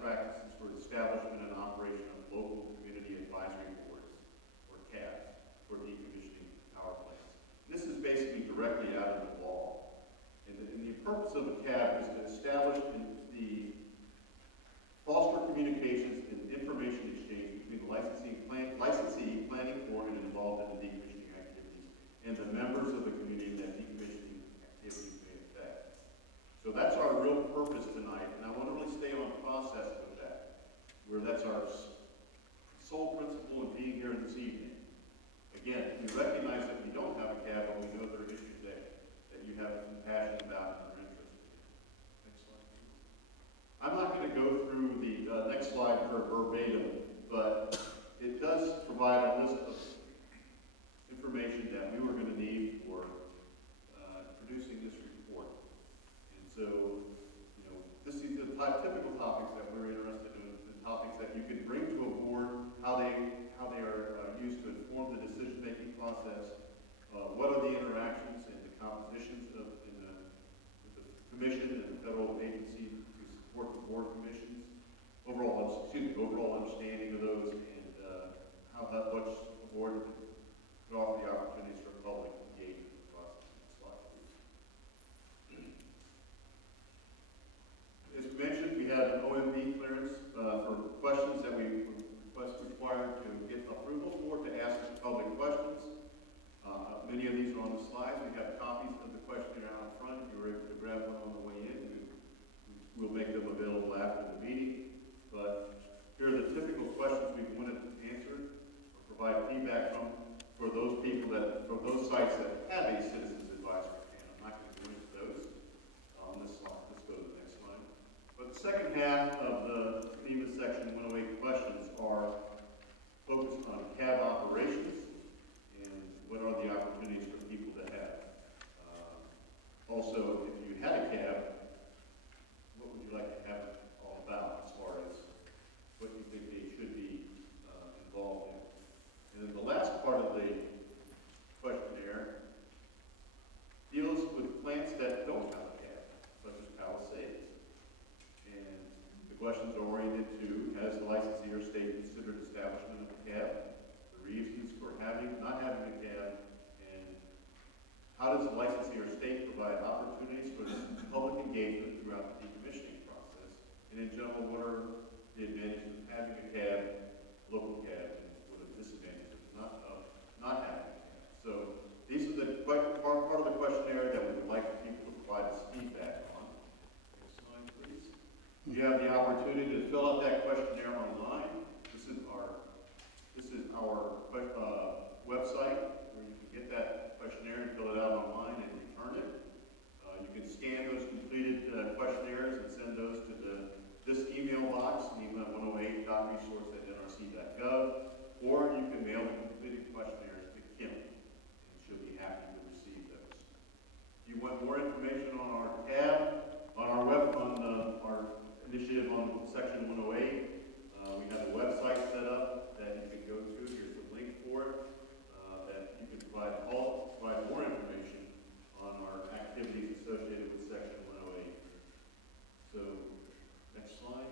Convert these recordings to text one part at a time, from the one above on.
practices for establishment and operation of local community advisory boards, or CABs, for decommissioning power plants. This is basically directly out of the law. And the purpose of a CAB is to establish the foster communications and information exchange between the licensee, planning for, and involved in the decommissioning activities, and the members of the community that decommissioning activities may affect. So that's our real purpose tonight, and I want to really stay on process with that, where that's our sole principle in being here this evening. Again, we recognize that we don't have a CAB, but we know there are issues that you have some passion about and are interested in. Next slide, please. I'm not going to go through the next slide verbatim, but it does provide a list of information that we were going to need for producing this report. And so, you know, this is the typical topics that we're interested in, the topics that you can bring to a board, how they are used to inform the decision-making process, what are the interactions and the compositions of the commission and the federal agency to support the board commissions, overall understanding of those, and how much the board could offer the opportunities for public engagement in the process. Next slide, please. As mentioned, we had an OMB clearance for questions that we required to get approval for, to ask public questions. Many of these are on the slides. We have copies of the questionnaire out front. If you were able to grab one on the way in, we'll make them available after the meeting. But here are the typical questions we wanted to answer or provide feedback from for those people for those sites that have a citizens advisory panel. I'm not going to go into those on this slide. Let's go to the next slide. But the second half of the FEMA Section 108 questions are focused on CAB operations and what are the opportunities for people to have. Also, if you had a CAB, what would you like to have it all about as far as what you think they should be involved in? And then the last part of the questionnaire deals with plants that don't have a CAB, such as Palisades. And the questions are oriented to, has the licensee or state considered establishment of a CAB, the reasons for not having a CAB, and how does the licensee or state provide opportunities for public engagement throughout the decommissioning process, and in general, what are the advantages of having a CAB, local CAB, and what are the disadvantages of not having a CAB. So these are the part of the questionnaire that we would like people to provide us feedback on. Next slide, please. You have the opportunity to fill out that questionnaire online. This is our website where you can get that questionnaire and fill it out online and return it. You can scan those completed questionnaires and send those to this email box, FEMA108.resource@nrc.gov, or you can mail the completed questionnaires to Kim, and she'll be happy to receive those. If you want more information on our CAB, on our initiative on Section 108, we have a website set up that you can go to. Here's the link for it, that you can provide more information on our activities associated with Section 108. So, next slide.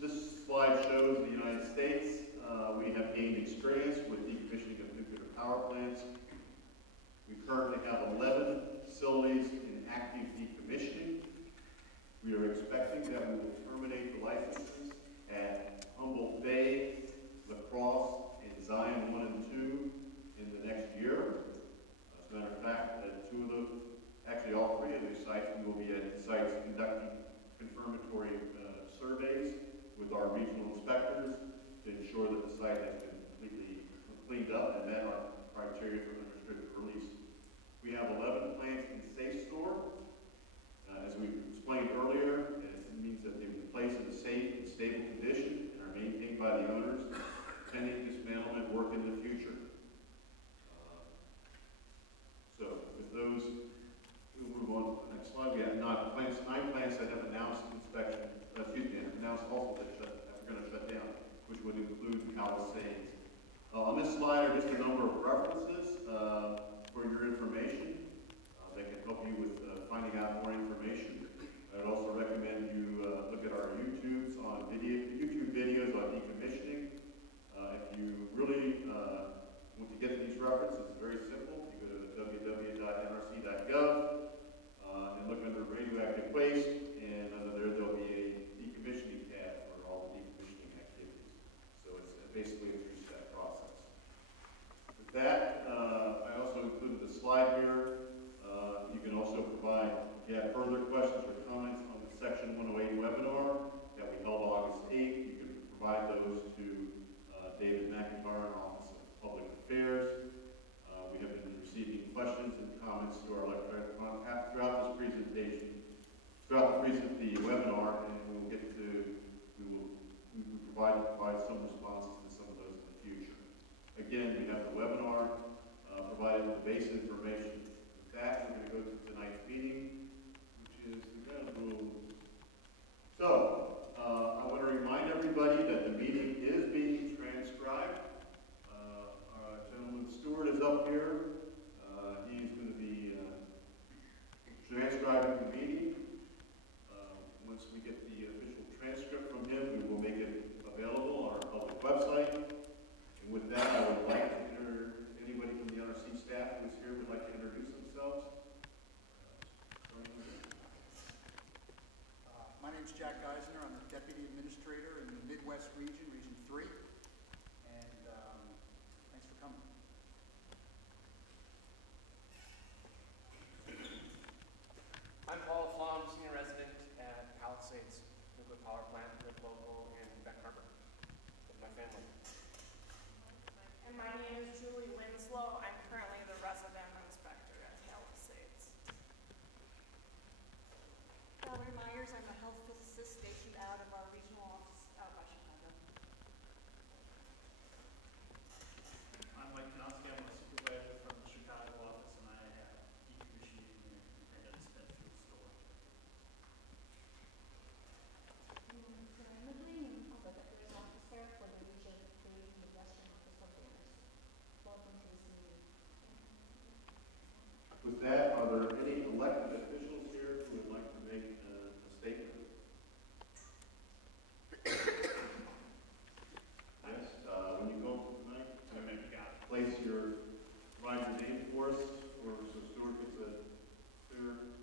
This slide shows the United States. We have gained experience with decommissioning of nuclear power plants. We currently have 11 facilities in active decommissioning. We are expecting that we will terminate the licenses at Humboldt Bay, La Crosse, and Zion 1 and 2 in the next year. As a matter of fact, actually all three of these sites, we will be at sites conducting confirmatory surveys with our regional inspectors to ensure that the site has been completely cleaned up and met our criteria for unrestricted release. We have 11 plants in safe store. As we explained earlier, it means that they've been placed in a safe and stable condition and are maintained by the owners, pending dismantlement work in the future. So with those, we'll move on to the next slide. We have 9 plants that have announced inspection, announced also that we're going to shut down, which would include Palisades. On this slide are just a number of references for your information that can help you with finding out more very simple. You go to www.nrc.gov and look under radioactive waste, and under there there'll be a decommissioning tab for all the decommissioning activities. So it's basically a three-step process. With that, I also included a slide here. You can also provide, if you have further questions or comments on the Section 108 webinar that we held August 8th, you can provide those to David McIntyre in Office of Public Affairs. We have been receiving questions and comments to our electronic contact throughout this presentation, throughout the webinar, and we will provide some responses to some of those in the future. Again, we have the webinar provided with the base information. With that, we're going to go to tonight's meeting, which is the ground rules. So, I want to remind everybody that the meeting is being transcribed. Gentleman Stewart is up here. He's going to be transcribing the meeting. Once we get the official transcript from him, we will make it available on our public website. And with that, I would like to anybody from the NRC staff who is here would like to introduce themselves. My name is Jack Geisner. I'm the Deputy Administrator in the Midwest Region, Region 3. And thanks for coming. I'm Paul Flom, Senior Resident at Palisades Nuclear Power Plant, live local in Benton Harbor with my family. And my name is Julie Winslow. I'm currently the resident inspector at Palisades. Valerie Myers, I'm a health physicist stationed out of our regional office out by Chicago. I'm Mike Konowski. I'm a supervisor from the Chicago office, and I have decommissioning and spent fuel storage. I'm Imogene, I'm the Deputy Officer for the Region 3 Midwestern Office of the NRC. Welcome to this meeting. With that, are there any elected officials here who would like to make a statement? Yes, when you go up tonight, place write your name for us, or so Stuart gets a clear.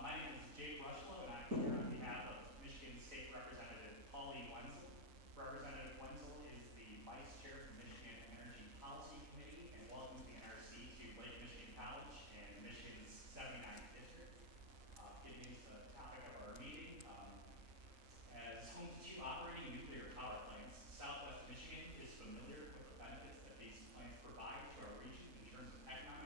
My name is Jake Rushlow, and I'm here on behalf of Michigan State Representative Pauline Wenzel. Representative Wenzel is the Vice Chair of the Michigan Energy Policy Committee and welcomes the NRC to Lake Michigan College and Michigan's 79th District. Getting into the topic of our meeting, as home to two operating nuclear power plants, Southwest Michigan is familiar with the benefits that these plants provide to our region in terms of economic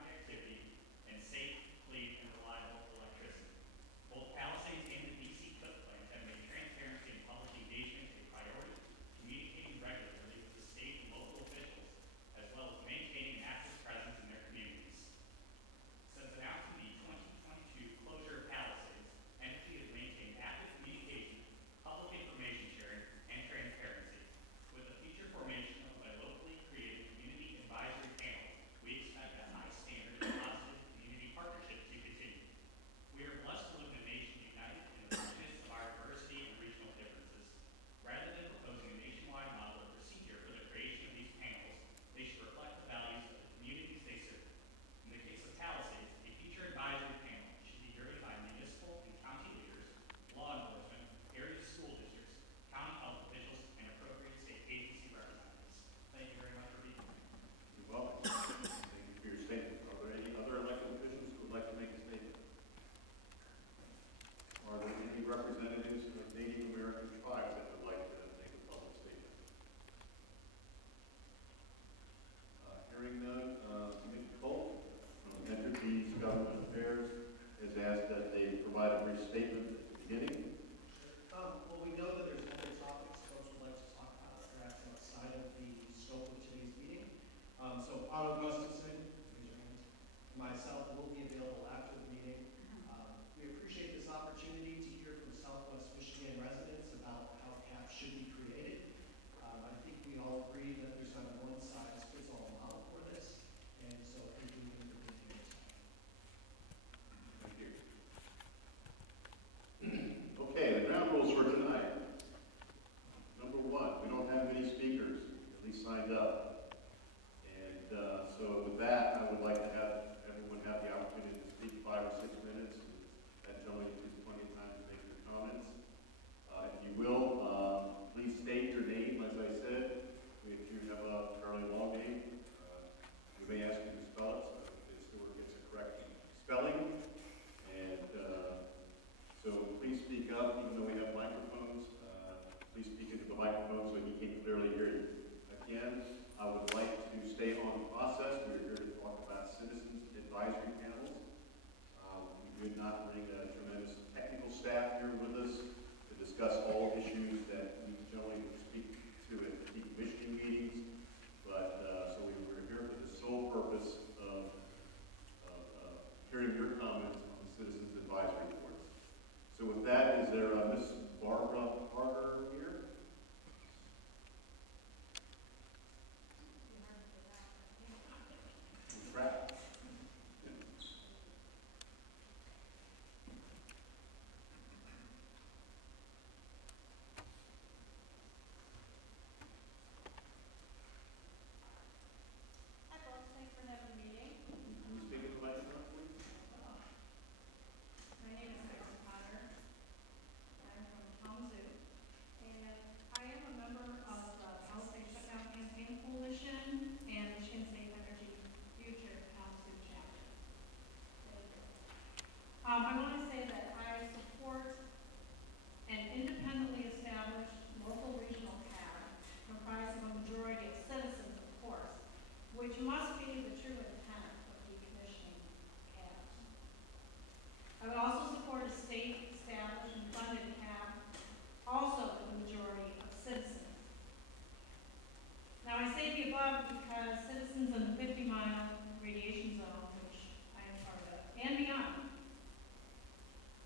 say the above because citizens in the 50-mile radiation zone, which I am part of, and beyond,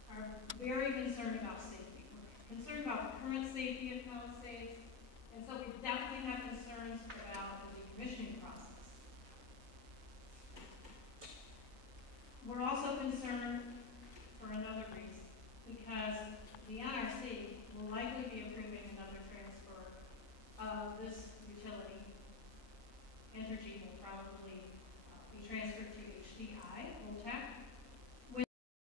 are very concerned about safety. We're concerned about the current safety of Palisades, and so we definitely have concerns